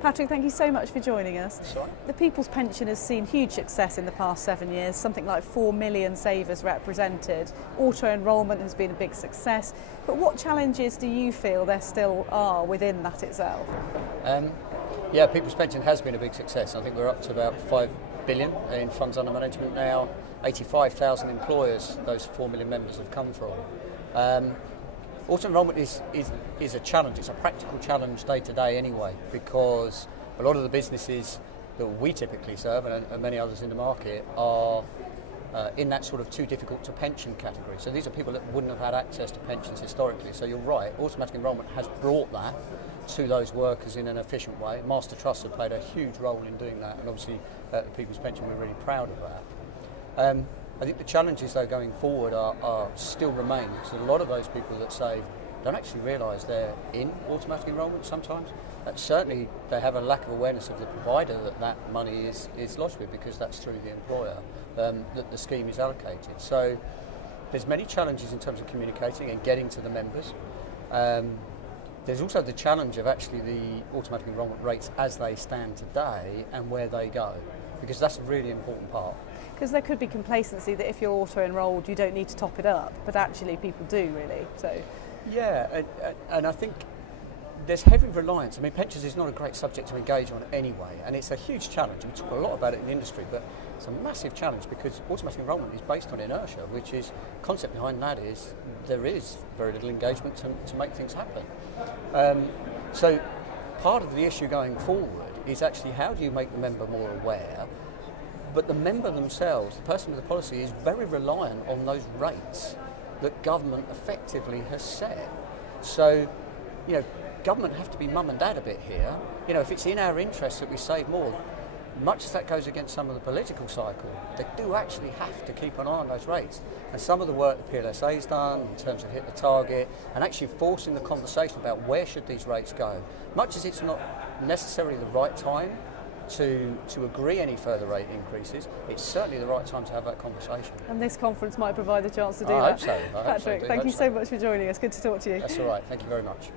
Patrick, thank you so much for joining us. Sorry. The People's Pension has seen huge success in the past 7 years, something like 4 million savers represented. Auto-enrolment has been a big success, but what challenges do you feel there still are within that itself? Yeah, People's Pension has been a big success. I think we're up to about 5 billion in funds under management now. 85,000 employers those 4 million members have come from. Auto-enrolment is a challenge. It's a practical challenge day to day anyway, because a lot of the businesses that we typically serve and many others in the market are in that sort of too difficult to pension category. So these are people that wouldn't have had access to pensions historically. So you're right, automatic enrolment has brought that to those workers in an efficient way. Master Trusts have played a huge role in doing that, and obviously at the People's Pension we're really proud of that. I think the challenges though going forward are still remain, because a lot of those people that save don't actually realise they're in automatic enrolment sometimes. Certainly they have a lack of awareness of the provider that money is lodged with, because that's through the employer that the scheme is allocated. So there's many challenges in terms of communicating and getting to the members. There's also the challenge of actually the automatic enrolment rates as they stand today and where they go, because that's a really important part. Because there could be complacency that if you're auto-enrolled you don't need to top it up, but actually people do really. So yeah, and I think there's heavy reliance. I mean, pensions is not a great subject to engage on anyway, and it's a huge challenge. We talk a lot about it in the industry, but it's a massive challenge because automatic enrolment is based on inertia, which is, concept behind that is there is very little engagement to make things happen. So part of the issue going forward is actually how do you make the member more aware, but the member themselves, the person with the policy, is very reliant on those rates that government effectively has set. So, you know, government have to be mum and dad a bit here. You know, if it's in our interest that we save more, much as that goes against some of the political cycle, they do actually have to keep an eye on those rates. And some of the work the PLSA has done in terms of hit the target and actually forcing the conversation about where should these rates go, much as it's not necessarily the right time to agree any further rate increases, it's certainly the right time to have that conversation. And this conference might provide the chance to do I that. hope so. Patrick, thank you so much for joining us. Good to talk to you. That's all right. Thank you very much.